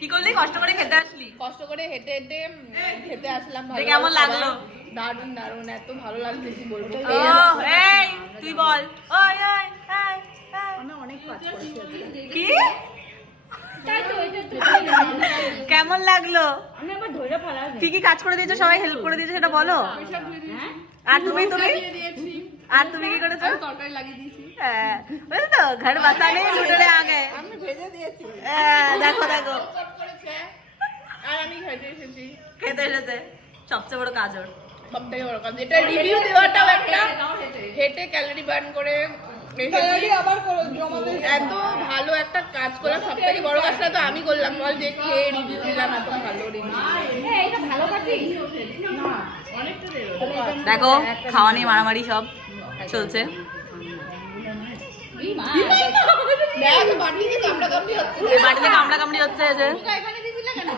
কি করলি? কষ্ট করে খেতে আসলি? কষ্ট করে হেঁটে হেঁটে খেতে আসলাম। ভালো কেমন লাগলো? দারুণ দারুণ, এত ভালো লাগছে কি বলবো। এই তুই বল। ওই ওই এই আমি অনেক কাজ করছি কি? কেমন লাগলো? আমি আবার ধরে ফেলা কি কি কাজ করে দিয়েছো? সবাই হেল্প করে দিয়েছো সেটা বলো। আর তুমি আর তুমি কি করেছো? তরকারি লাগিয়ে দিয়েছি। হ্যাঁ বুঝলি তো, ঘর বাসানে লুটেরে আগে। আমি ভেজে দিয়েছি। দেখো দেখো আর আমি খেতে এসেছি। খেতে এসেছে, সবচেয়ে বড় কাজ ওর। সবথেকে বড় কথা, এটা রিভিউ দেওয়াটাও একটা হেঁটে ক্যালোরি বার্ন করে এত ভালো একটা কাজ করলাম। সব থেকে বড় কাজটা তো আমি করলাম, বল যে খেয়ে রিভিউ দিলাম এত ভালো রিভিউ। দেখো খাওয়া নিয়ে মারামারি সব চলছে। বাটিতে কামড়া কামড়ি হচ্ছে, বাটিতে কামড়া কামড়ি হচ্ছে যে। এখানে দিবি না কেন?